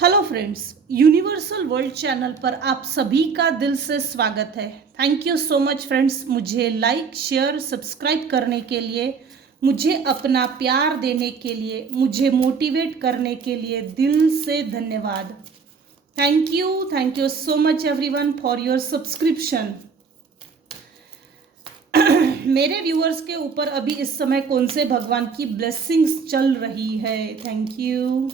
Hello friends, universal world channel पर आप सभी का दिल से स्वागत है। Thank you so much friends, मुझे लाइक शेयर सब्सक्राइब करने के लिए, मुझे अपना प्यार देने के लिए, मुझे मोटिवेट करने के लिए दिल से धन्यवाद। Thank you so much everyone for your subscription. मेरे व्यूअर्स के ऊपर अभी इस समय कौन से भगवान की ब्लेसिंग्स चल रही है? Thank you.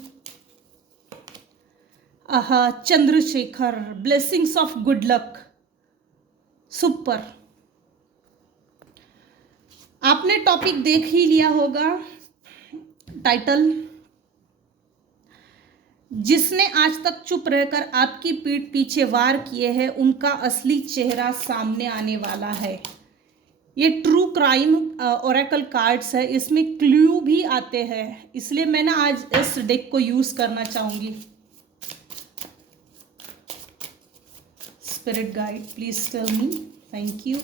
Chandrashekhar, blessings of good luck, super. आपने टॉपिक देख ही लिया होगा, टाइटल। जिसने आज तक चुप रहकर आपकी पीठ पीछे वार किए हैं उनका असली चेहरा सामने आने वाला है। ये ट्रू क्राइम ओरेकल कार्ड्स है, इसमें क्लू भी आते हैं, इसलिए मैं ना आज इस डेक को यूज करना चाहूंगी। Spirit guide please tell me. Thank you.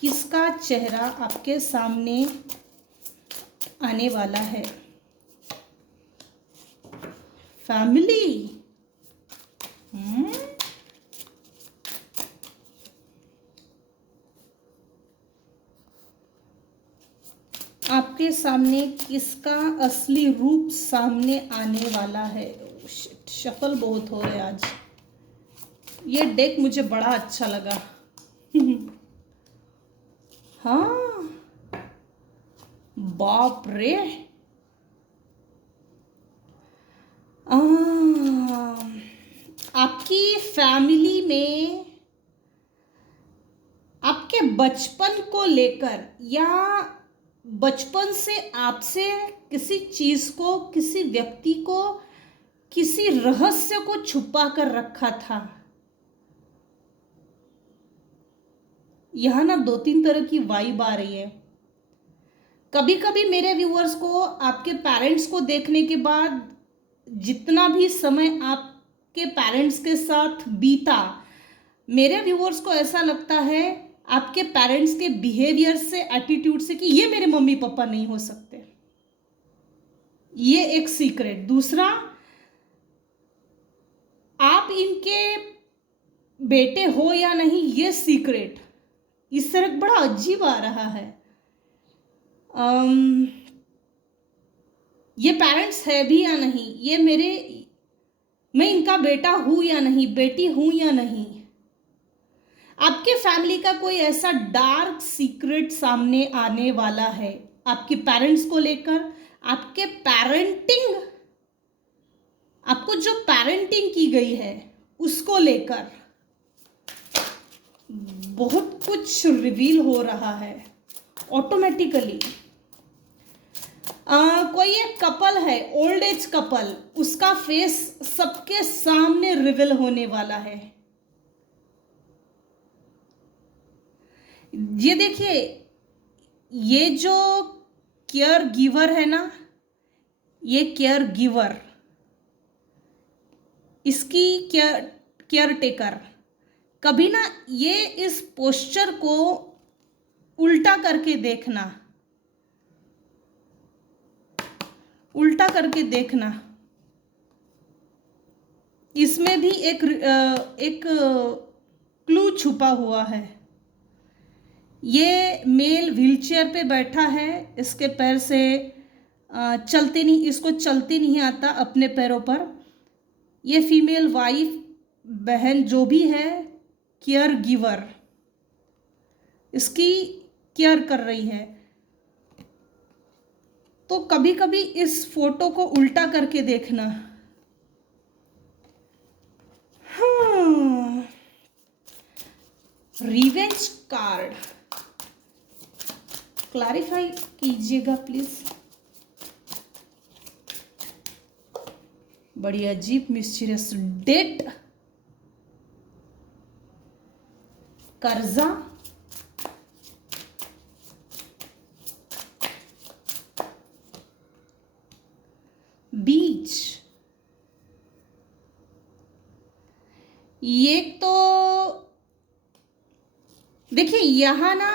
किसका चेहरा आपके सामने आने वाला है? फैमिली। आपके सामने किसका असली रूप सामने आने वाला है? शफल बहुत हो रहे आज। ये डेक मुझे बड़ा अच्छा लगा। हाँ, बाप रे। आपकी फैमिली में आपके बचपन को लेकर या बचपन से आपसे किसी चीज को, किसी व्यक्ति को, किसी रहस्य को छुपा कर रखा था। यहां ना दो तीन तरह की वाइब आ रही है। कभी कभी मेरे व्यूअर्स को आपके पेरेंट्स को देखने के बाद जितना भी समय आपके पेरेंट्स के साथ बीता, मेरे व्यूअर्स को ऐसा लगता है आपके पेरेंट्स के बिहेवियर से, एटीट्यूड से, कि ये मेरे मम्मी पापा नहीं हो सकते। ये एक सीक्रेट। दूसरा, आप इनके बेटे हो या नहीं, ये सीक्रेट। इस तरह बड़ा अजीब आ रहा है। ये पेरेंट्स है भी या नहीं, ये मैं इनका बेटा हूं या नहीं, बेटी हूं या नहीं। आपके फैमिली का कोई ऐसा डार्क सीक्रेट सामने आने वाला है आपके पेरेंट्स को लेकर। आपके पेरेंटिंग, आपको जो पेरेंटिंग की गई है उसको लेकर बहुत कुछ रिवील हो रहा है ऑटोमेटिकली। कोई एक कपल है, ओल्ड एज कपल, उसका फेस सबके सामने रिवील होने वाला है। ये देखिए, ये जो केयर गिवर है ना, ये केयर गिवर, इसकी केयर टेकर, कभी ना ये इस पोस्चर को उल्टा करके देखना, उल्टा करके देखना। इसमें भी एक क्लू छुपा हुआ है। ये मेल व्हीलचेयर पे बैठा है, इसके पैर से चलते नहीं, इसको चलते नहीं आता अपने पैरों पर। ये फीमेल वाइफ, बहन जो भी है, केयर गिवर, इसकी केयर कर रही है। तो कभी कभी इस फोटो को उल्टा करके देखना। हाँ, रिवेंज कार्ड क्लैरिफाई कीजिएगा प्लीज। बड़ी अजीब मिस्टीरियस डेट, कर्जा, बीच। ये तो देखिए, यहां ना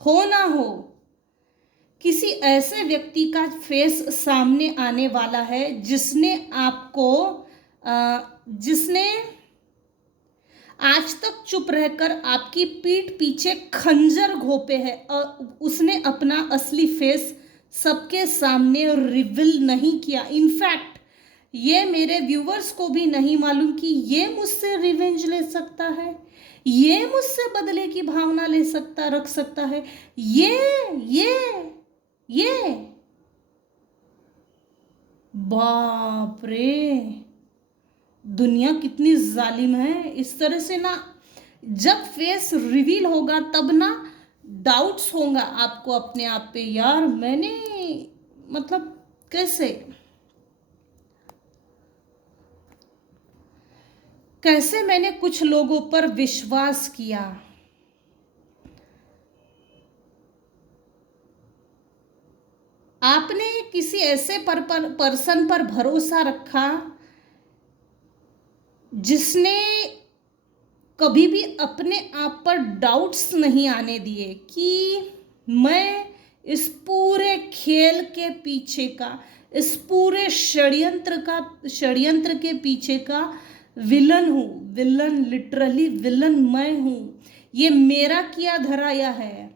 हो ना हो किसी ऐसे व्यक्ति का फेस सामने आने वाला है जिसने आज तक चुप रहकर आपकी पीठ पीछे खंजर घोंपे है और उसने अपना असली फेस सबके सामने रिवील नहीं किया। इनफैक्ट ये मेरे व्यूवर्स को भी नहीं मालूम कि ये मुझसे रिवेंज ले सकता है, ये मुझसे बदले की भावना रख सकता है। ये बाप रे, दुनिया कितनी जालिम है। इस तरह से ना जब फेस रिवील होगा तब ना डाउट्स होगा आपको अपने आप पे, यार मैंने मतलब कैसे मैंने कुछ लोगों पर विश्वास किया। आपने किसी ऐसे पर्सन पर भरोसा रखा जिसने कभी भी अपने आप पर डाउट्स नहीं आने दिए कि मैं इस पूरे खेल के पीछे का, इस पूरे षड्यंत्र के पीछे का विलन हूँ। विलन, लिटरली विलन मैं हूँ, ये मेरा किया धराया है।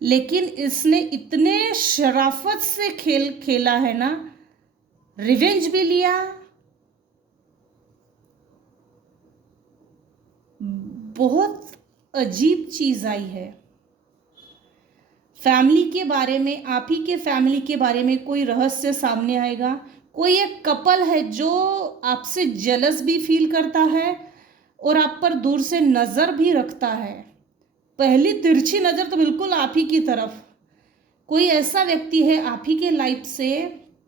लेकिन इसने इतने शराफत से खेल खेला है ना, रिवेंज भी लिया, बहुत अजीब चीज आई है। फैमिली के बारे में, आप ही के फैमिली के बारे में कोई रहस्य सामने आएगा। कोई एक कपल है जो आपसे जेलस भी फील करता है और आप पर दूर से नज़र भी रखता है। पहली तिरछी नज़र तो बिल्कुल आप ही की तरफ। कोई ऐसा व्यक्ति है आप ही के लाइफ से,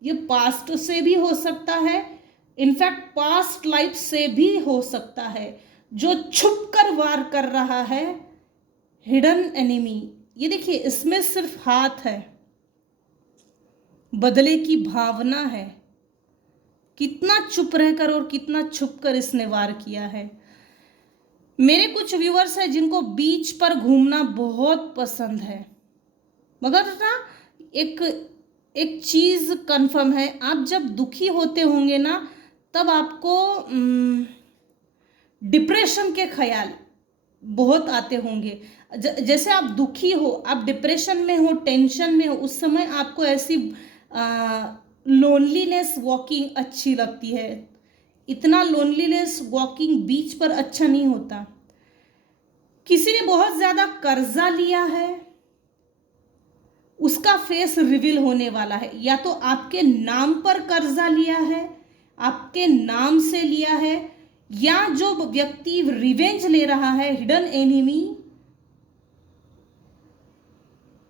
ये पास्ट से भी हो सकता है, इनफैक्ट पास्ट लाइफ से भी हो सकता है, जो छुप कर वार कर रहा है। हिडन एनिमी, ये देखिए इसमें सिर्फ हाथ है, बदले की भावना है। कितना चुप रहकर और कितना छुप कर इसने वार किया है। मेरे कुछ व्यूअर्स हैं जिनको बीच पर घूमना बहुत पसंद है, मगर ना एक चीज़ कंफर्म है, आप जब दुखी होते होंगे ना तब आपको डिप्रेशन के ख्याल बहुत आते होंगे। जैसे आप दुखी हो, आप डिप्रेशन में हो, टेंशन में हो, उस समय आपको ऐसी लोनलीनेस वॉकिंग अच्छी लगती है। इतना लोनलीनेस वॉकिंग बीच पर अच्छा नहीं होता। किसी ने बहुत ज़्यादा कर्जा लिया है, उसका फेस रिवील होने वाला है। या तो आपके नाम पर कर्जा लिया है, आपके नाम से लिया है, या जो व्यक्ति रिवेंज ले रहा है, हिडन एनिमी,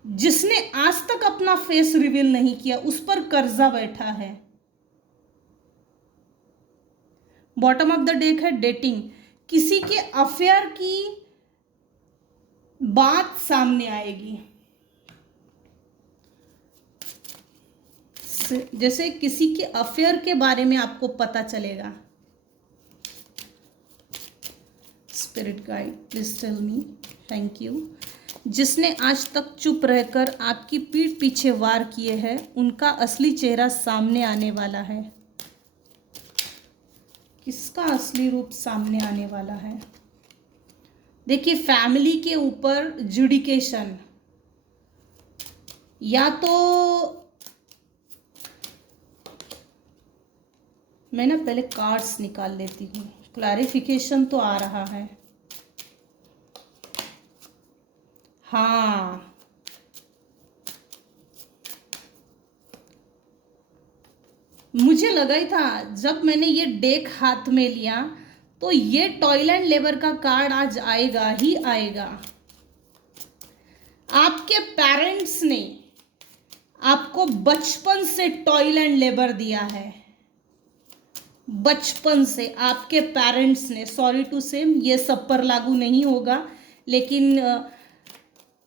जिसने आज तक अपना फेस रिवील नहीं किया, उस पर कर्जा बैठा है। बॉटम ऑफ द डेक है डेटिंग। किसी के अफेयर की बात सामने आएगी, जैसे किसी के अफेयर के बारे में आपको पता चलेगा। Spirit guide please tell me, thank you. जिसने आज तक चुप रहकर आपकी पीठ पीछे वार किए हैं, उनका असली चेहरा सामने आने वाला है। किसका असली रूप सामने आने वाला है? देखिए, फैमिली के ऊपर जुडिकेशन, या तो मैं ना पहले कार्ड्स निकाल लेती हूँ, क्लैरिफिकेशन तो आ रहा है। हाँ, मुझे लगा ही था जब मैंने ये डेक हाथ में लिया तो ये टॉयल एंड लेबर का कार्ड आज आएगा ही आएगा। आपके पेरेंट्स ने आपको बचपन से टॉयल एंड लेबर दिया है, बचपन से आपके पेरेंट्स ने। सॉरी टू से ये सब पर लागू नहीं होगा, लेकिन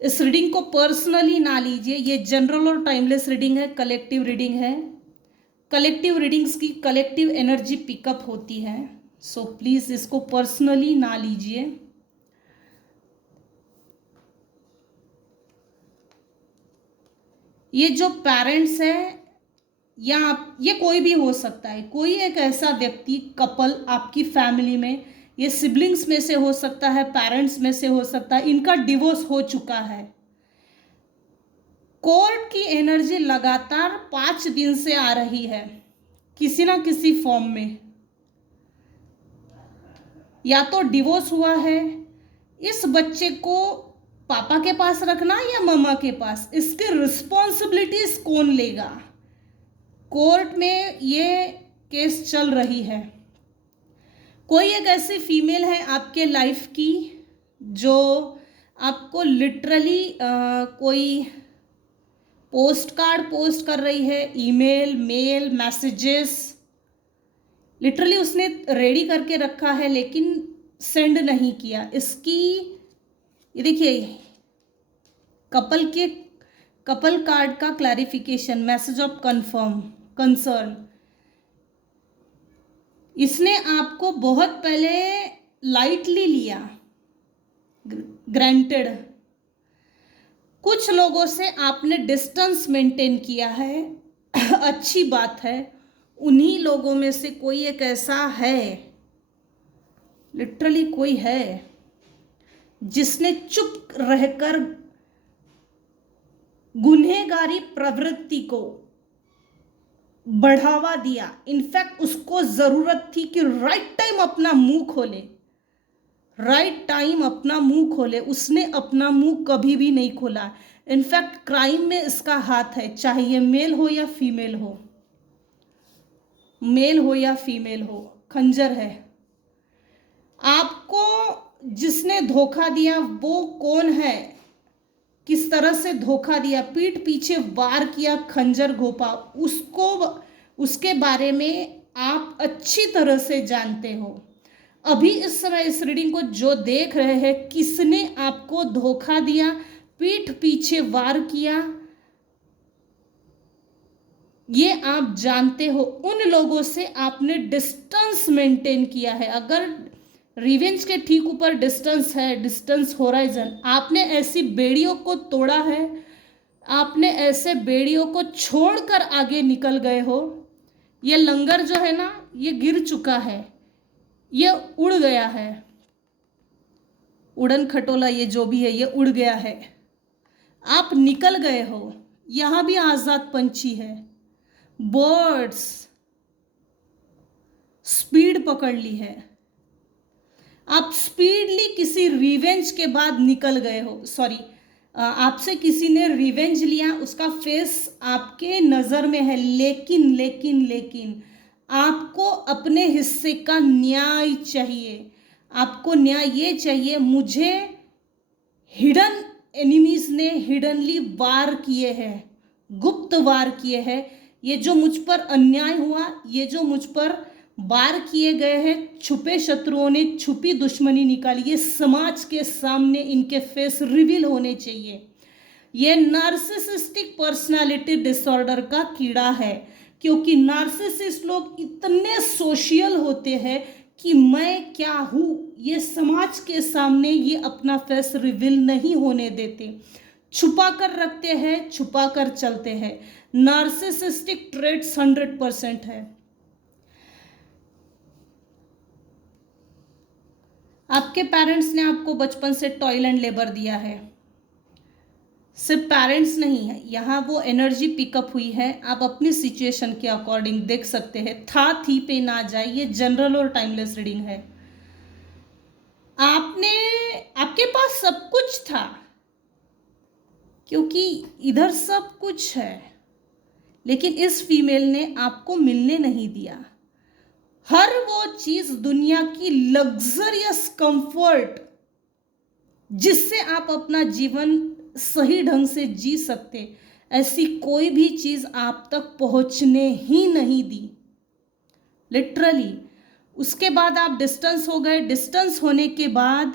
इस रीडिंग को पर्सनली ना लीजिए। ये जनरल और टाइमलेस रीडिंग है, कलेक्टिव रीडिंग है। कलेक्टिव रीडिंग्स की कलेक्टिव एनर्जी पिकअप होती है, सो प्लीज़ इसको पर्सनली ना लीजिए। ये जो पेरेंट्स है या आप, ये कोई भी हो सकता है, कोई एक ऐसा व्यक्ति, कपल आपकी फैमिली में, ये सिबलिंग्स में से हो सकता है, पेरेंट्स में से हो सकता है, इनका डिवोर्स हो चुका है। कोर्ट की एनर्जी लगातार 5 दिन से आ रही है किसी ना किसी फॉर्म में। या तो डिवोर्स हुआ है, इस बच्चे को पापा के पास रखना या मम्मा के पास, इसकी रिस्पॉन्सिबिलिटीज कौन लेगा। कोर्ट में ये केस चल रही है। कोई एक ऐसी फीमेल है आपके लाइफ की जो आपको लिटरली कोई पोस्ट कार्ड पोस्ट कर रही है, ईमेल, मेल, मैसेजेस, लिटरली उसने रेडी करके रखा है लेकिन सेंड नहीं किया। इसकी ये देखिए, कपल कार्ड का क्लैरिफिकेशन, मैसेज ऑफ कंसर्न। इसने आपको बहुत पहले लाइटली लिया, ग्रांटेड। कुछ लोगों से आपने डिस्टेंस मेंटेन किया है, अच्छी बात है। उन्हीं लोगों में से कोई एक ऐसा है, लिटरली कोई है जिसने चुप रहकर गुनहगारी प्रवृत्ति को बढ़ावा दिया। इनफैक्ट उसको जरूरत थी कि राइट टाइम अपना मुंह खोले, राइट टाइम अपना मुंह खोले, उसने अपना मुंह कभी भी नहीं खोला। इनफैक्ट क्राइम में इसका हाथ है, चाहे ये मेल हो या फीमेल हो, मेल हो या फीमेल हो, खंजर है। आपको जिसने धोखा दिया वो कौन है, किस तरह से धोखा दिया, पीठ पीछे वार किया, खंजर घोपा, उसके बारे में आप अच्छी तरह से जानते हो। अभी इस समय इस रीडिंग को जो देख रहे हैं, किसने आपको धोखा दिया, पीठ पीछे वार किया, ये आप जानते हो। उन लोगों से आपने डिस्टेंस मेंटेन किया है। अगर रिवेंज के ठीक ऊपर डिस्टेंस है, डिस्टेंस होराइजन, आपने ऐसी बेड़ियों को तोड़ा है, आपने ऐसे बेड़ियों को छोड़कर आगे निकल गए हो। ये लंगर जो है ना, ये गिर चुका है, ये उड़ गया है, उड़न खटोला ये जो भी है ये उड़ गया है, आप निकल गए हो। यहाँ भी आजाद पंछी है, बर्ड्स स्पीड पकड़ ली है, आप स्पीडली किसी रिवेंज के बाद निकल गए हो। सॉरी, आपसे किसी ने रिवेंज लिया, उसका फेस आपके नज़र में है, लेकिन लेकिन लेकिन आपको अपने हिस्से का न्याय चाहिए। आपको न्याय ये चाहिए, मुझे हिडन एनिमीज ने हिडनली वार किए हैं, गुप्त वार किए हैं। ये जो मुझ पर अन्याय हुआ, ये जो मुझ पर वार किए गए हैं, छुपे शत्रुओं ने छुपी दुश्मनी निकाली, ये समाज के सामने इनके फेस रिवील होने चाहिए। ये नार्सिसिस्टिक पर्सनालिटी डिसऑर्डर का कीड़ा है, क्योंकि नार्सिसिस्ट लोग इतने सोशल होते हैं कि मैं क्या हूँ ये समाज के सामने ये अपना फेस रिवील नहीं होने देते, छुपा कर रखते हैं, छुपा कर चलते हैं। नार्सिसिस्टिक ट्रेट्स 100% है। आपके पेरेंट्स ने आपको बचपन से टॉयल एंड लेबर दिया है। सिर्फ पेरेंट्स नहीं है, यहाँ वो एनर्जी पिकअप हुई है। आप अपनी सिचुएशन के अकॉर्डिंग देख सकते हैं, था थी पे ना जाए, ये जनरल और टाइमलेस रीडिंग है। आपके पास सब कुछ था, क्योंकि इधर सब कुछ है, लेकिन इस फीमेल ने आपको मिलने नहीं दिया। हर वो चीज दुनिया की लग्जरियस कंफर्ट जिससे आप अपना जीवन सही ढंग से जी सकते, ऐसी कोई भी चीज आप तक पहुंचने ही नहीं दी, लिटरली। उसके बाद आप डिस्टेंस हो गए। डिस्टेंस होने के बाद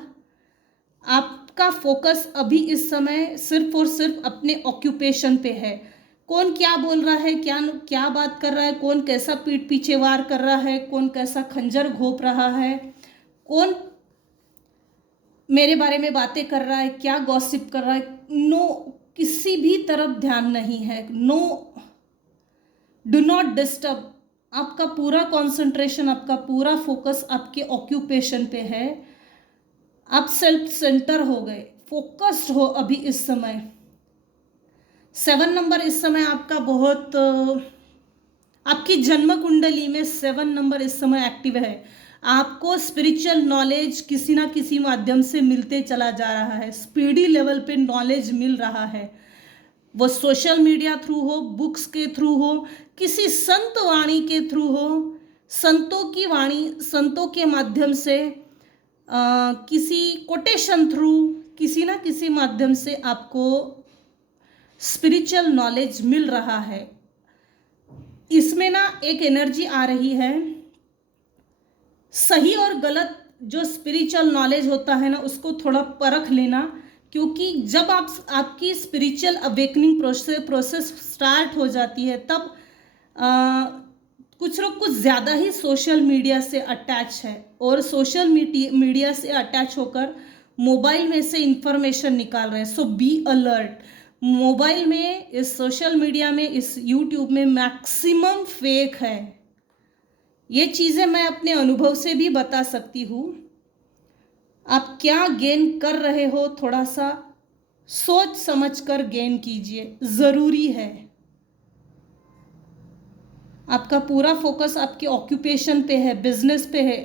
आपका फोकस अभी इस समय सिर्फ और सिर्फ अपने ऑक्यूपेशन पे है। कौन क्या बोल रहा है, क्या क्या बात कर रहा है, कौन कैसा पीठ पीछे वार कर रहा है, कौन कैसा खंजर घोंप रहा है, कौन मेरे बारे में बातें कर रहा है, क्या गॉसिप कर रहा है, नो किसी भी तरफ ध्यान नहीं है। No, do not disturb. आपका पूरा कंसंट्रेशन, आपका पूरा फोकस आपके ऑक्यूपेशन पे है। आप सेल्फ सेंटर हो गए, फोकस्ड हो अभी इस समय। 7 नंबर इस समय आपका बहुत, आपकी जन्म कुंडली में 7 नंबर इस समय एक्टिव है। आपको स्पिरिचुअल नॉलेज किसी ना किसी माध्यम से मिलते चला जा रहा है। स्पीडी लेवल पे नॉलेज मिल रहा है, वो सोशल मीडिया थ्रू हो, बुक्स के थ्रू हो, किसी संत वाणी के थ्रू हो, संतों की वाणी, संतों के माध्यम से, किसी कोटेशन थ्रू, किसी ना किसी माध्यम से आपको स्पिरिचुअल नॉलेज मिल रहा है। इसमें ना एक एनर्जी आ रही है, सही और गलत जो स्पिरिचुअल नॉलेज होता है ना, उसको थोड़ा परख लेना, क्योंकि जब आपकी स्पिरिचुअल अवेकनिंग प्रोसेस स्टार्ट हो जाती है, तब कुछ लोग कुछ ज़्यादा ही सोशल मीडिया से अटैच है, और सोशल मीडिया से अटैच होकर मोबाइल में से इंफॉर्मेशन निकाल रहे हैं। सो बी अलर्ट। मोबाइल में, इस सोशल मीडिया में, इस यूट्यूब में मैक्सिमम फेक है। ये चीज़ें मैं अपने अनुभव से भी बता सकती हूँ। आप क्या गेन कर रहे हो, थोड़ा सा सोच समझ कर गेन कीजिए, ज़रूरी है। आपका पूरा फोकस आपके ऑक्यूपेशन पे है, बिजनेस पे है,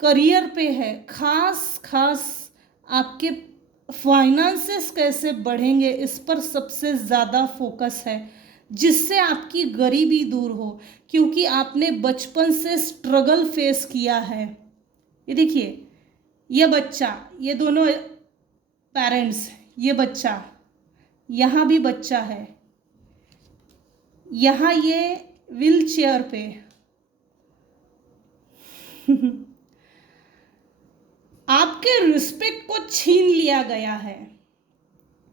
करियर पे है, खास आपके फाइनेंसेस कैसे बढ़ेंगे, इस पर सबसे ज़्यादा फोकस है, जिससे आपकी गरीबी दूर हो, क्योंकि आपने बचपन से स्ट्रगल फेस किया है। ये देखिए, ये बच्चा, ये दोनों पेरेंट्स, ये बच्चा, यहाँ भी बच्चा है, यहाँ ये व्हील चेयर पे आपके रिस्पेक्ट को छीन लिया गया है।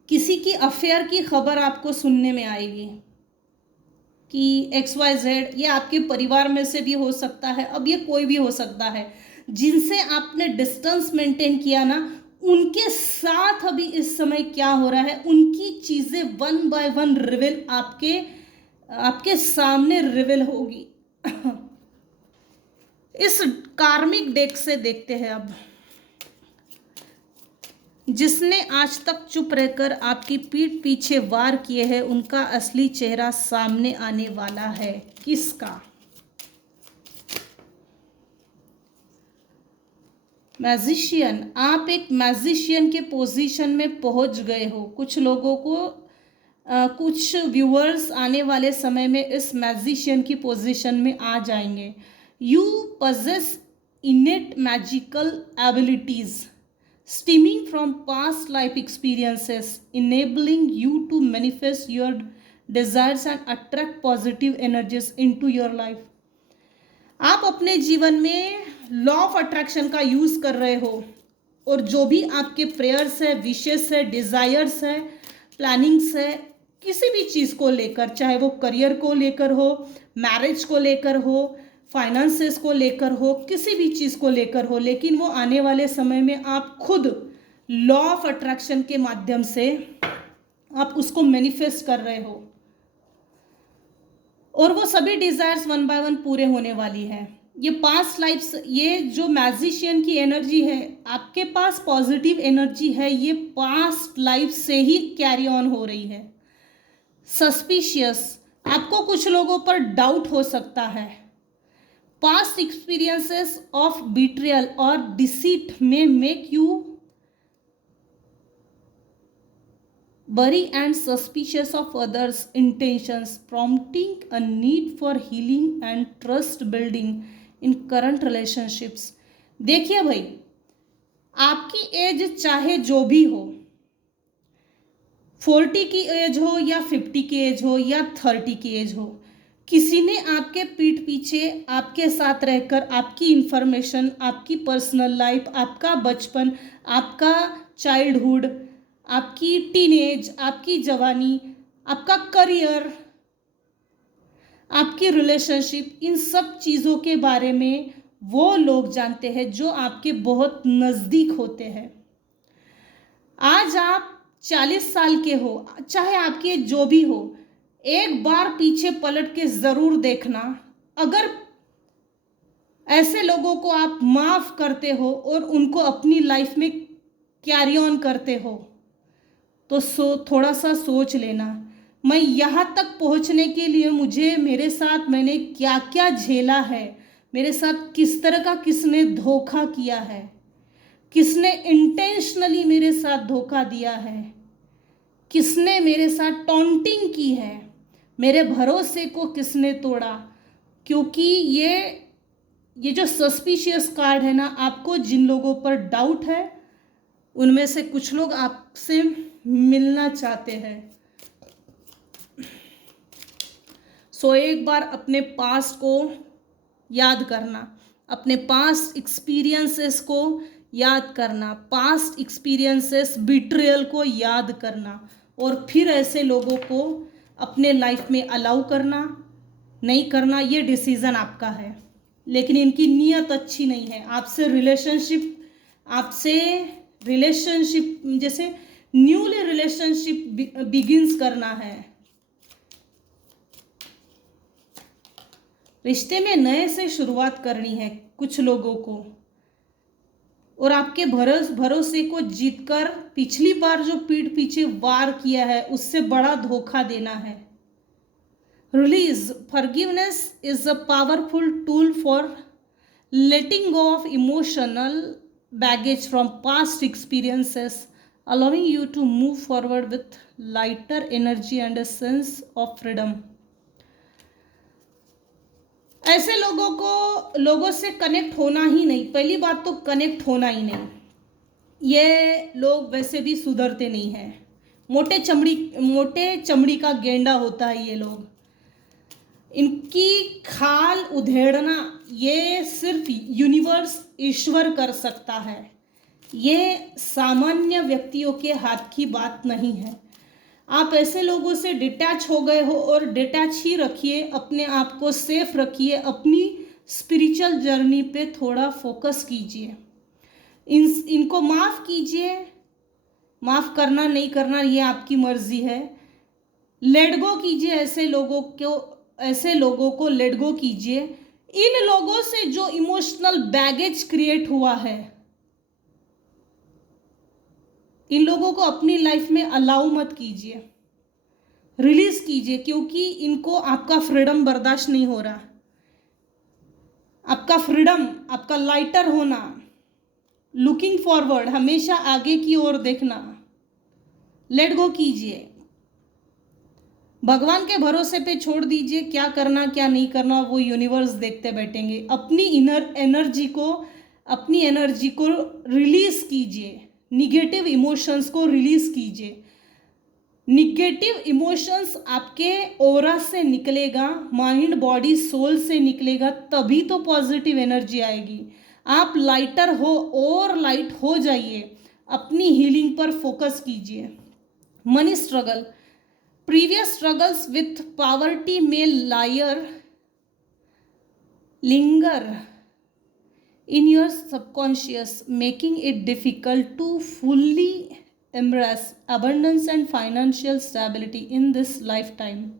किसी की अफेयर की खबर आपको सुनने में आएगी कि XYZ, ये आपके परिवार में से भी हो सकता है, अब ये कोई भी हो सकता है, जिनसे आपने डिस्टेंस मेंटेन किया ना, उनके साथ अभी इस समय क्या हो रहा है, उनकी चीज़ें 1 बाय 1 रिवील आपके सामने रिवील होगी। इस कार्मिक डेक से देखते हैं अब। जिसने आज तक चुप रहकर आपकी पीठ पीछे वार किए हैं, उनका असली चेहरा सामने आने वाला है। किसका? मैजिशियन। आप एक मैजिशियन के पोजीशन में पहुंच गए हो। कुछ लोगों को कुछ व्यूअर्स आने वाले समय में इस मैजिशियन की पोजीशन में आ जाएंगे। You possess innate magical abilities stemming from past life experiences, enabling you to manifest your desires and attract positive energies into your life. आप अपने जीवन में लॉ ऑफ अट्रैक्शन का यूज़ कर रहे हो, और जो भी आपके प्रेयर्स है, विशेस है, डिज़ायर्स है, प्लानिंग्स है, किसी भी चीज़ को लेकर, चाहे वो करियर को लेकर हो, मैरिज को लेकर हो, फाइनेंसेस को लेकर हो, किसी भी चीज़ को लेकर हो, लेकिन वो आने वाले समय में आप खुद लॉ ऑफ अट्रैक्शन के माध्यम से आप उसको मैनिफेस्ट कर रहे हो, और वो सभी डिजायर्स 1 बाय 1 पूरे होने वाली है। ये पास्ट लाइफ्स, ये जो मैजिशियन की एनर्जी है, आपके पास पॉजिटिव एनर्जी है, ये पास्ट लाइफ से ही कैरी ऑन हो रही है। सस्पिशियस, आपको कुछ लोगों पर डाउट हो सकता है। पास्ट एक्सपीरियंसेस ऑफ बिट्रियल और डिसीट में make you bury and suspicious of others' intentions, prompting a need for healing and trust building in current relationships. देखिए भाई, आपकी एज चाहे जो भी हो, 40 की एज हो या 50 की एज हो या 30 की एज हो, किसी ने आपके पीठ पीछे आपके साथ रहकर आपकी इंफॉर्मेशन, आपकी पर्सनल लाइफ, आपका बचपन, आपका चाइल्डहुड, आपकी टीनेज, आपकी जवानी, आपका करियर, आपकी रिलेशनशिप, इन सब चीज़ों के बारे में वो लोग जानते हैं जो आपके बहुत नज़दीक होते हैं। आज आप 40 साल के हो, चाहे आपकी एज जो भी हो, एक बार पीछे पलट के ज़रूर देखना। अगर ऐसे लोगों को आप माफ़ करते हो और उनको अपनी लाइफ में कैरी ऑन करते हो, तो थोड़ा सा सोच लेना, मैं यहाँ तक पहुँचने के लिए मुझे मेरे साथ मैंने क्या क्या झेला है, मेरे साथ किस तरह का किसने धोखा किया है, किसने इंटेंशनली मेरे साथ धोखा दिया है, किसने मेरे साथ टॉन्टिंग की है, मेरे भरोसे को किसने तोड़ा। क्योंकि ये जो सस्पिशियस कार्ड है ना, आपको जिन लोगों पर डाउट है उनमें से कुछ लोग आपसे मिलना चाहते हैं। सो एक बार अपने पास्ट को याद करना, अपने पास्ट एक्सपीरियंसेस को याद करना, पास्ट एक्सपीरियंसेस बिट्रेयल को याद करना, और फिर ऐसे लोगों को अपने लाइफ में अलाउ करना नहीं करना, ये डिसीज़न आपका है। लेकिन इनकी नीयत अच्छी नहीं है, आपसे रिलेशनशिप जैसे न्यूली रिलेशनशिप बिगिंस करना है, रिश्ते में नए से शुरुआत करनी है कुछ लोगों को, और आपके भरोसे को जीतकर पिछली बार जो पीठ पीछे वार किया है उससे बड़ा धोखा देना है। Release forgiveness is a powerful tool for letting go of emotional baggage from past experiences, allowing you to move forward with lighter energy and a sense of freedom. ऐसे लोगों से कनेक्ट होना ही नहीं, पहली बात तो कनेक्ट होना ही नहीं। ये लोग वैसे भी सुधरते नहीं हैं, मोटे चमड़ी का गेंडा होता है ये लोग। इनकी खाल उधेड़ना ये सिर्फ यूनिवर्स ईश्वर कर सकता है, ये सामान्य व्यक्तियों के हाथ की बात नहीं है। आप ऐसे लोगों से डिटैच हो गए हो और डिटैच ही रखिए, अपने आप को सेफ रखिए, अपनी स्पिरिचुअल जर्नी पे थोड़ा फोकस कीजिए, इनको माफ़ कीजिए। माफ़ करना नहीं करना ये आपकी मर्जी है। लेट गो कीजिए, ऐसे लोगों को लेट गो कीजिए। इन लोगों से जो इमोशनल बैगेज क्रिएट हुआ है, इन लोगों को अपनी लाइफ में अलाउ मत कीजिए, रिलीज कीजिए, क्योंकि इनको आपका फ्रीडम बर्दाश्त नहीं हो रहा। आपका फ्रीडम, आपका लाइटर होना, लुकिंग फॉरवर्ड, हमेशा आगे की ओर देखना, लेट गो कीजिए। भगवान के भरोसे पे छोड़ दीजिए, क्या करना क्या नहीं करना वो यूनिवर्स देखते बैठेंगे। अपनी एनर्जी को रिलीज कीजिए, निगेटिव इमोशंस को रिलीज कीजिए। निगेटिव इमोशंस आपके ऑरा से निकलेगा, माइंड बॉडी सोल से निकलेगा, तभी तो पॉजिटिव एनर्जी आएगी। आप लाइटर हो और लाइट हो जाइए, अपनी हीलिंग पर फोकस कीजिए। Money struggle, previous struggles with poverty may linger in your subconscious, making it difficult to fully embrace abundance and financial stability in this lifetime.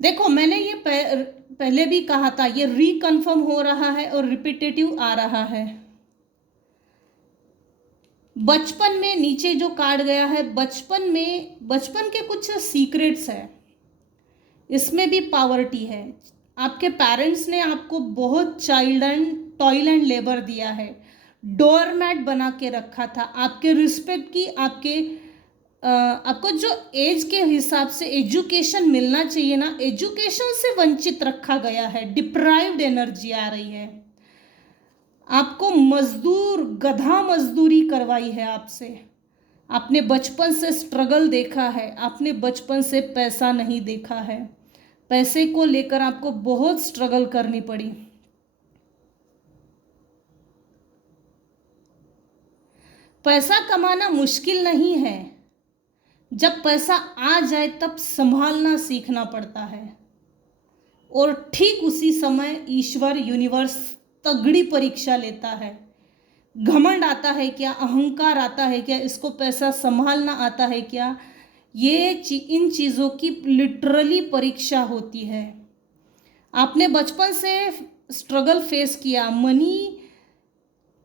देखो, मैंने ये पहले भी कहा था, ये रिकन्फर्म हो रहा है और रिपीटेटिव आ रहा है। बचपन में नीचे जो कार्ड गया है, बचपन के कुछ सीक्रेट्स है, इसमें भी पावर्टी है। आपके पेरेंट्स ने आपको बहुत टॉयल एंड लेबर दिया है, डोरमैट बना के रखा था, आपके रिस्पेक्ट की, आपको जो एज के हिसाब से एजुकेशन मिलना चाहिए ना, एजुकेशन से वंचित रखा गया है, डिप्राइव्ड एनर्जी आ रही है। आपको गधा मजदूरी करवाई है आपसे। आपने बचपन से स्ट्रगल देखा है, आपने बचपन से पैसा नहीं देखा है, पैसे को लेकर आपको बहुत स्ट्रगल करनी पड़ी। पैसा कमाना मुश्किल नहीं है, जब पैसा आ जाए तब संभालना सीखना पड़ता है, और ठीक उसी समय ईश्वर यूनिवर्स तगड़ी परीक्षा लेता है। घमंड आता है क्या, अहंकार आता है क्या, इसको पैसा संभालना आता है क्या, ये इन चीज़ों की लिटरली परीक्षा होती है। आपने बचपन से स्ट्रगल फेस किया,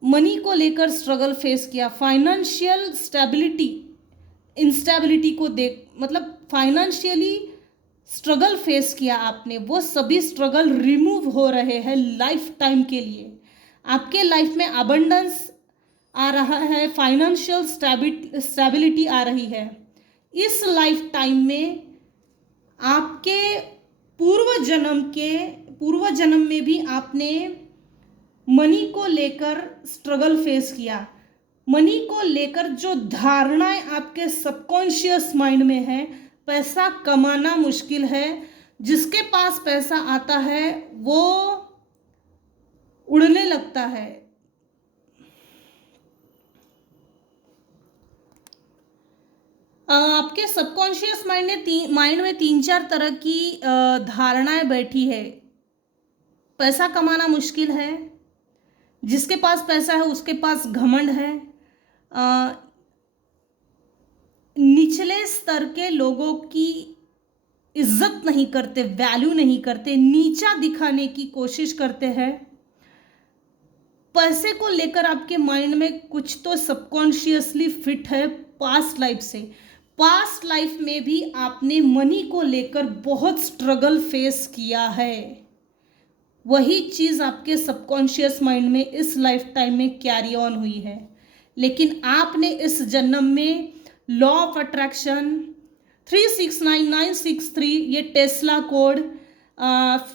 मनी को लेकर स्ट्रगल फेस किया, फाइनेंशियल स्टेबिलिटी इंस्टेबिलिटी को देख मतलब फाइनेंशियली स्ट्रगल फेस किया आपने, वो सभी स्ट्रगल रिमूव हो रहे हैं लाइफ टाइम के लिए। आपके लाइफ में अबंडेंस आ रहा है, फाइनेंशियल स्टेबिलिटी आ रही है। इस लाइफ टाइम में आपके पूर्व जन्म में भी आपने मनी को लेकर स्ट्रगल फेस किया। मनी को लेकर जो धारणाएं आपके सबकॉन्शियस माइंड में है, पैसा कमाना मुश्किल है, जिसके पास पैसा आता है वो उड़ने लगता है। आपके सबकॉन्शियस माइंड में तीन चार तरह की धारणाएं बैठी है। पैसा कमाना मुश्किल है, जिसके पास पैसा है उसके पास घमंड है, निचले स्तर के लोगों की इज्जत नहीं करते, वैल्यू नहीं करते, नीचा दिखाने की कोशिश करते हैं। पैसे को लेकर आपके माइंड में कुछ तो सबकॉन्शियसली फिट है पास्ट लाइफ से। पास्ट लाइफ में भी आपने मनी को लेकर बहुत स्ट्रगल फेस किया है। वही चीज़ आपके सबकॉन्शियस माइंड में इस लाइफ टाइम में कैरी ऑन हुई है। लेकिन आपने इस जन्म में लॉ ऑफ अट्रैक्शन 369963, ये टेस्ला कोड,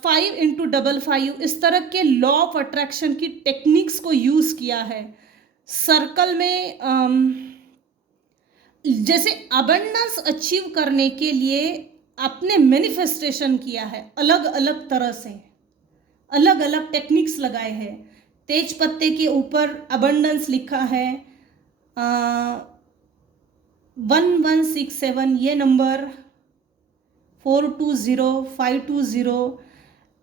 5x55, इस तरह के लॉ ऑफ अट्रैक्शन की टेक्निक्स को यूज़ किया है। सर्कल में जैसे अबंडेंस अचीव करने के लिए आपने मैनिफेस्टेशन किया है, अलग अलग तरह से अलग अलग टेक्निक्स लगाए हैं। तेज पत्ते के ऊपर अबंडेंस लिखा है, 1167 ये नंबर, 420520,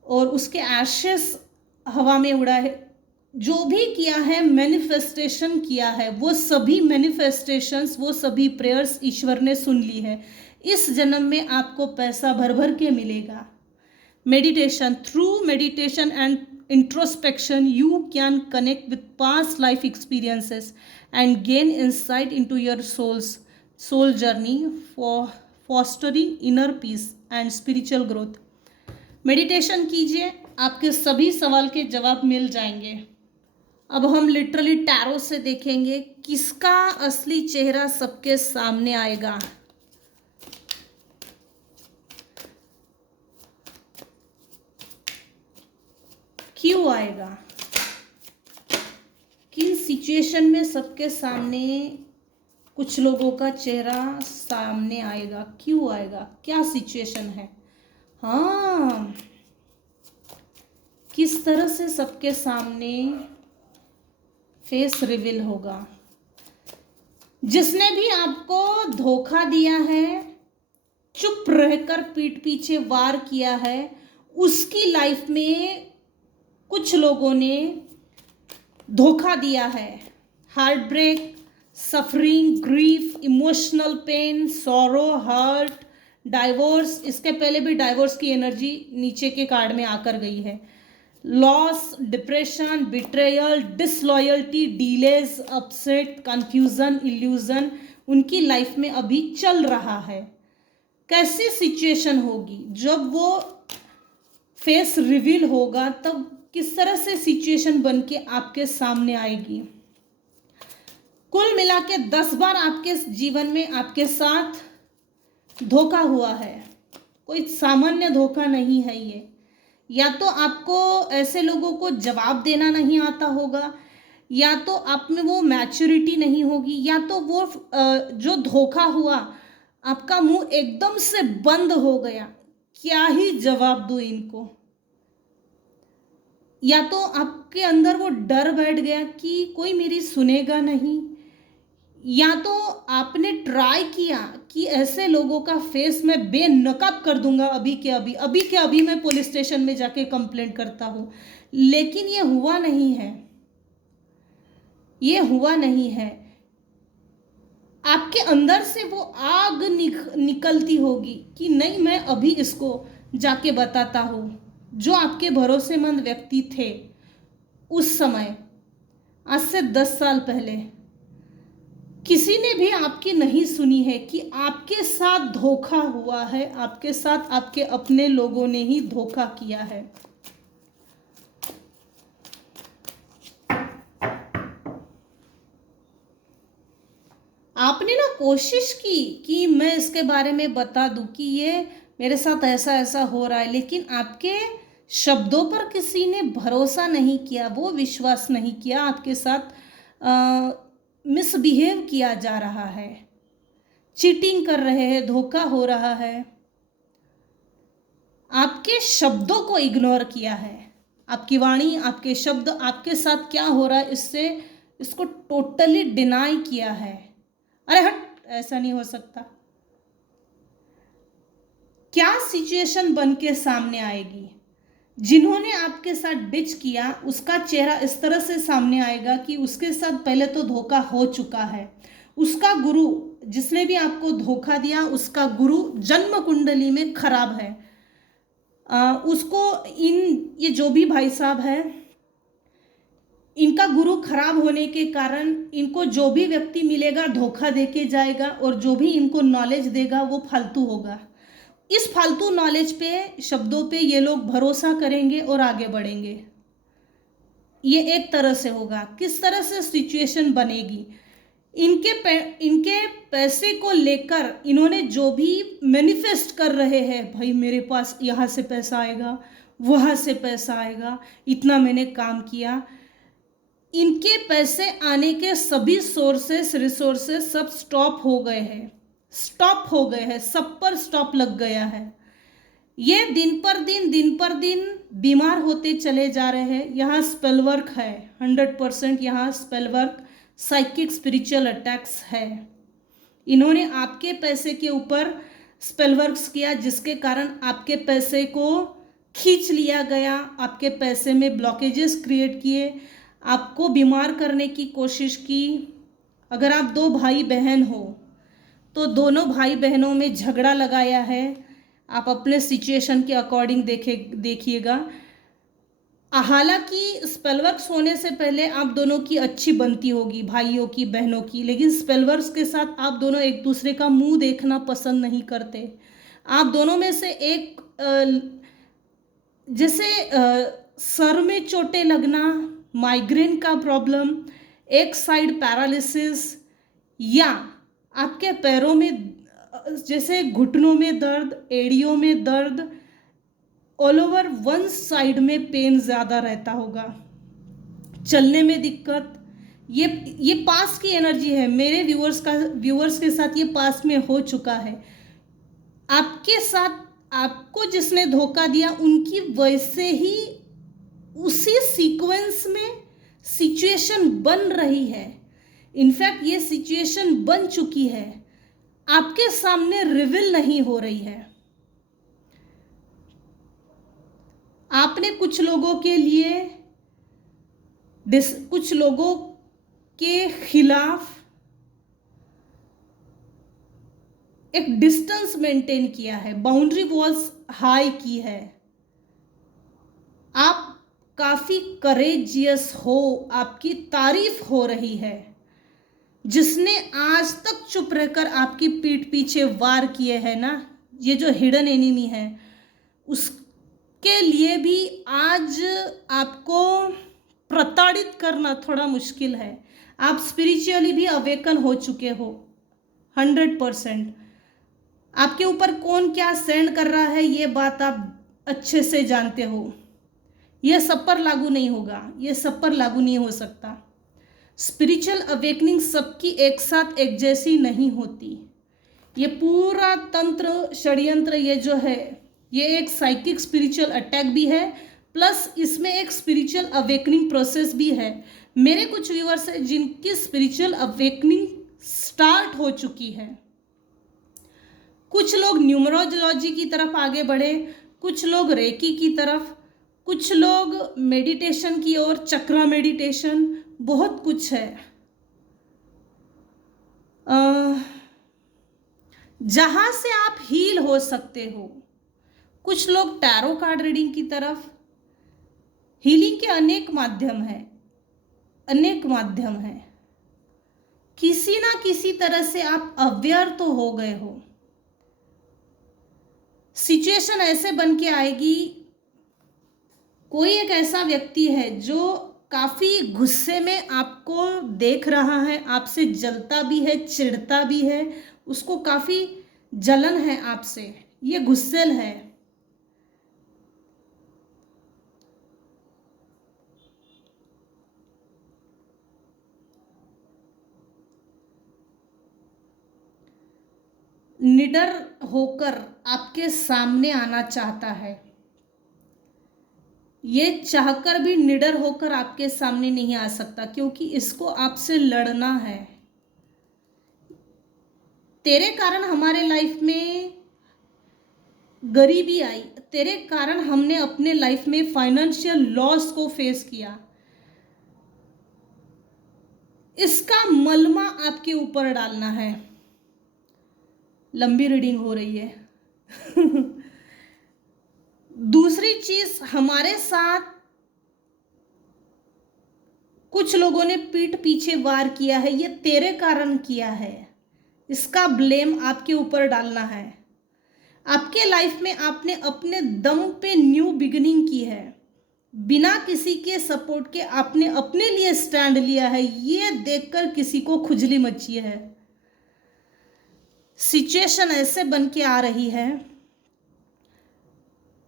और उसके एशेस हवा में उड़ा है। जो भी किया है, मैनिफेस्टेशन किया है, वो सभी मैनिफेस्टेशंस, वो सभी प्रेयर्स ईश्वर ने सुन ली है। इस जन्म में आपको पैसा भर भर के मिलेगा। Meditation, through meditation and introspection you can connect with past life experiences and gain insight into your soul journey for fostering inner peace and spiritual growth। Meditation कीजिए, आपके सभी सवाल के जवाब मिल जाएंगे। अब हम लिटरली टैरो से देखेंगे किसका असली चेहरा सबके सामने आएगा। क्यों आएगा, किन सिचुएशन में सबके सामने कुछ लोगों का चेहरा सामने आएगा, क्यों आएगा, क्या सिचुएशन है, हाँ, किस तरह से सबके सामने फेस रिवील होगा। जिसने भी आपको धोखा दिया है, चुप रहकर पीठ पीछे वार किया है, उसकी लाइफ में कुछ लोगों ने धोखा दिया है। Heartbreak, suffering, grief, emotional pain, sorrow, hurt, divorce, इसके पहले भी डाइवोर्स की एनर्जी नीचे के कार्ड में आकर गई है। Loss, depression, betrayal, disloyalty, delays, upset, confusion, illusion उनकी लाइफ में अभी चल रहा है। कैसी सिचुएशन होगी जब वो फेस रिवील होगा, तब किस तरह से सिचुएशन बन के आपके सामने आएगी। कुल मिला के 10 बार आपके जीवन में आपके साथ धोखा हुआ है। कोई सामान्य धोखा नहीं है ये। या तो आपको ऐसे लोगों को जवाब देना नहीं आता होगा, या तो आप में वो मैच्योरिटी नहीं होगी, या तो वो जो धोखा हुआ आपका मुंह एकदम से बंद हो गया, क्या ही जवाब दूं इनको। या तो आपके अंदर वो डर बैठ गया कि कोई मेरी सुनेगा नहीं, या तो आपने ट्राई किया कि ऐसे लोगों का फेस मैं बेनकाब कर दूंगा, अभी के अभी मैं पुलिस स्टेशन में जाके कंप्लेंट करता हूँ, लेकिन ये हुआ नहीं है। ये हुआ नहीं है। आपके अंदर से वो आग निकलती होगी कि नहीं, मैं अभी इसको जाके बताता हूँ। जो आपके भरोसेमंद व्यक्ति थे उस समय, आज से 10 साल पहले, किसी ने भी आपकी नहीं सुनी है कि आपके साथ धोखा हुआ है, आपके साथ आपके अपने लोगों ने ही धोखा किया है। आपने ना कोशिश की कि मैं इसके बारे में बता दूं कि ये मेरे साथ ऐसा ऐसा हो रहा है, लेकिन आपके शब्दों पर किसी ने भरोसा नहीं किया, वो विश्वास नहीं किया। आपके साथ मिसबिहेव किया जा रहा है, चीटिंग कर रहे हैं, धोखा हो रहा है, आपके शब्दों को इग्नोर किया है। आपकी वाणी, आपके शब्द, आपके साथ क्या हो रहा है इसको टोटली डिनाई किया है। अरे हट, ऐसा नहीं हो सकता। क्या सिचुएशन बन के सामने आएगी? जिन्होंने आपके साथ डिच किया उसका चेहरा इस तरह से सामने आएगा कि उसके साथ पहले तो धोखा हो चुका है। उसका गुरु, जिसने भी आपको धोखा दिया, उसका गुरु जन्म कुंडली में खराब है। उसको ये जो भी भाई साहब है, इनका गुरु खराब होने के कारण इनको जो भी व्यक्ति मिलेगा धोखा देके जाएगा, और जो भी इनको नॉलेज देगा वो फालतू होगा। इस फालतू नॉलेज पे, शब्दों पे ये लोग भरोसा करेंगे और आगे बढ़ेंगे। ये एक तरह से होगा। किस तरह से सिचुएशन बनेगी? इनके पैसे को लेकर इन्होंने जो भी मैनिफेस्ट कर रहे हैं, भाई मेरे पास यहाँ से पैसा आएगा, वहाँ से पैसा आएगा, इतना मैंने काम किया, इनके पैसे आने के सभी सोर्सेस, रिसोर्सेस सब स्टॉप हो गए हैं, सब पर स्टॉप लग गया है। ये दिन पर दिन बीमार होते चले जा रहे हैं। यहाँ स्पेल वर्क है 100%, यहाँ spell work, psychic spiritual attacks है। इन्होंने आपके पैसे के ऊपर स्पेल वर्क्स किया, जिसके कारण आपके पैसे को खींच लिया गया, आपके पैसे में ब्लॉकेजेस क्रिएट किए, आपको बीमार करने की कोशिश की। अगर आप 2 भाई बहन हो तो दोनों भाई बहनों में झगड़ा लगाया है। आप अपने सिचुएशन के अकॉर्डिंग देखिएगा। हालांकि स्पेलवर्क्स होने से पहले आप दोनों की अच्छी बनती होगी, भाइयों की, बहनों की, लेकिन स्पेलवर्क्स के साथ आप दोनों एक दूसरे का मुंह देखना पसंद नहीं करते। आप दोनों में से एक जैसे सर में चोटें लगना, माइग्रेन का प्रॉब्लम, एक साइड पैरालिसिस, या आपके पैरों में जैसे घुटनों में दर्द, एड़ियों में दर्द, ऑल ओवर वन साइड में पेन ज़्यादा रहता होगा, चलने में दिक्कत। ये पास की एनर्जी है। मेरे व्यूअर्स के साथ ये पास में हो चुका है। आपके साथ आपको जिसने धोखा दिया उनकी वैसे ही उसी सीक्वेंस में सिचुएशन बन रही है। इनफैक्ट ये सिचुएशन बन चुकी है, आपके सामने रिवील नहीं हो रही है। आपने कुछ लोगों के लिए, कुछ लोगों के खिलाफ एक डिस्टेंस मेंटेन किया है, बाउंड्री वॉल्स हाई की है। आप काफी करेजियस हो, आपकी तारीफ हो रही है। जिसने आज तक चुप रहकर आपकी पीठ पीछे वार किए हैं ना, ये जो हिडन एनिमी है, उसके लिए भी आज आपको प्रताड़ित करना थोड़ा मुश्किल है। आप स्पिरिचुअली भी अवेकन हो चुके हो 100%। आपके ऊपर कौन क्या सेंड कर रहा है ये बात आप अच्छे से जानते हो। यह सब पर लागू नहीं होगा, यह सब पर लागू नहीं हो सकता। स्पिरिचुअल अवेकनिंग सबकी एक साथ एक जैसी नहीं होती। ये पूरा तंत्र, षड्यंत्र, ये जो है, ये एक साइकिक स्पिरिचुअल अटैक भी है, प्लस इसमें एक स्पिरिचुअल अवेकनिंग प्रोसेस भी है। मेरे कुछ व्यूअर्स हैं जिनकी स्पिरिचुअल अवेकनिंग स्टार्ट हो चुकी है। कुछ लोग न्यूमरोलॉजी की तरफ आगे बढ़े, कुछ लोग रेकी की तरफ, कुछ लोग मेडिटेशन की ओर, चक्रा मेडिटेशन, बहुत कुछ है। जहां से आप हील हो सकते हो। कुछ लोग टैरो कार्ड रीडिंग की तरफ, हीलिंग के अनेक माध्यम हैं, अनेक माध्यम हैं। किसी ना किसी तरह से आप अवेयर तो हो गए हो। सिचुएशन ऐसे बन के आएगी, कोई एक ऐसा व्यक्ति है जो काफी गुस्से में आपको देख रहा है, आपसे जलता भी है, चिढ़ता भी है, उसको काफी जलन है आपसे, ये गुस्सेल है। निडर होकर आपके सामने आना चाहता है। ये चाहकर भी निडर होकर आपके सामने नहीं आ सकता, क्योंकि इसको आपसे लड़ना है। तेरे कारण हमारे लाइफ में गरीबी आई, तेरे कारण हमने अपने लाइफ में फाइनेंशियल लॉस को फेस किया, इसका मलमा आपके ऊपर डालना है। लंबी रीडिंग हो रही है। दूसरी चीज, हमारे साथ कुछ लोगों ने पीठ पीछे वार किया है, ये तेरे कारण किया है, इसका ब्लेम आपके ऊपर डालना है। आपके लाइफ में आपने अपने दम पे न्यू बिगिनिंग की है, बिना किसी के सपोर्ट के आपने अपने लिए स्टैंड लिया है, ये देखकर किसी को खुजली मची है। सिचुएशन ऐसे बन के आ रही है,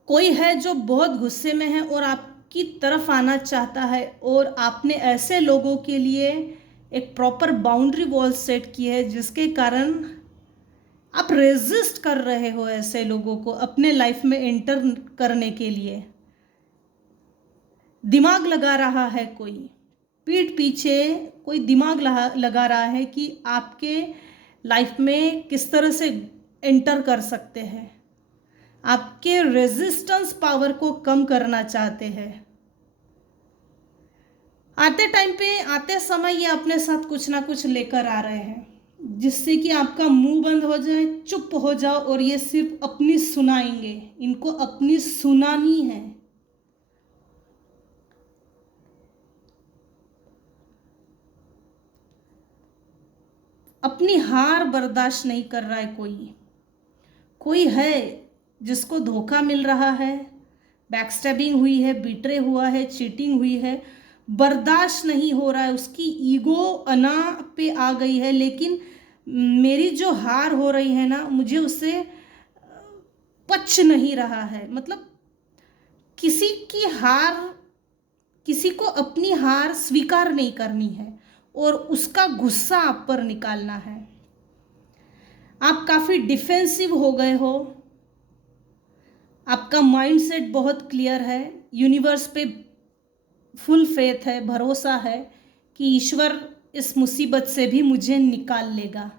कोई है जो बहुत गुस्से में है और आपकी तरफ आना चाहता है, और आपने ऐसे लोगों के लिए एक प्रॉपर बाउंड्री वॉल सेट की है, जिसके कारण आप रेजिस्ट कर रहे हो ऐसे लोगों को अपने लाइफ में एंटर करने के लिए। दिमाग लगा रहा है कोई, पीठ पीछे कोई दिमाग लगा रहा है कि आपके लाइफ में किस तरह से एंटर कर सकते हैं, आपके रेजिस्टेंस पावर को कम करना चाहते हैं। आते टाइम पे, आते समय ये अपने साथ कुछ ना कुछ लेकर आ रहे हैं, जिससे कि आपका मुंह बंद हो जाए, चुप हो जाओ, और ये सिर्फ अपनी सुनाएंगे, इनको अपनी सुनानी है। अपनी हार बर्दाश्त नहीं कर रहा है कोई है जिसको धोखा मिल रहा है, बैकस्टैबिंग हुई है, बिट्रे हुआ है, चीटिंग हुई है, बर्दाश्त नहीं हो रहा है, उसकी ईगो अना पे आ गई है। लेकिन मेरी जो हार हो रही है ना, मुझे उससे पच नहीं रहा है। मतलब किसी की हार, किसी को अपनी हार स्वीकार नहीं करनी है और उसका गुस्सा आप पर निकालना है। आप काफ़ी डिफेंसिव हो गए हो, आपका माइंडसेट बहुत क्लियर है, यूनिवर्स पे फुल फेथ है, भरोसा है कि ईश्वर इस मुसीबत से भी मुझे निकाल लेगा।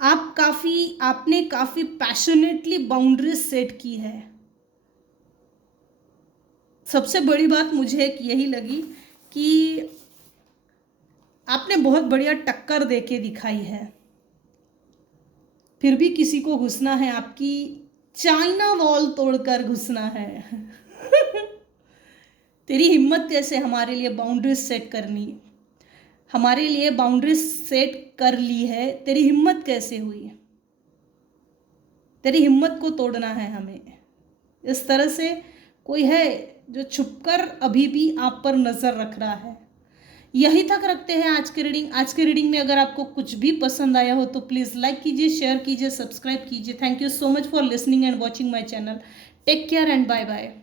आपने काफ़ी पैशनेटली बाउंड्रीज सेट की है। सबसे बड़ी बात मुझे एक यही लगी कि आपने बहुत बढ़िया टक्कर देके दिखाई है, फिर भी किसी को घुसना है, आपकी चाइना वॉल तोड़कर घुसना है। तेरी हिम्मत कैसे हमारे लिए बाउंड्रीज सेट करनी, हमारे लिए बाउंड्रीज सेट कर ली है, तेरी हिम्मत कैसे हुई? तेरी हिम्मत को तोड़ना है हमें। इस तरह से कोई है जो छुपकर अभी भी आप पर नज़र रख रहा है। यही तक रखते हैं आज की रीडिंग। आज की रीडिंग में अगर आपको कुछ भी पसंद आया हो तो प्लीज़ लाइक कीजिए, शेयर कीजिए, सब्सक्राइब कीजिए। Thank you so much for listening and watching my channel. Take care and bye bye.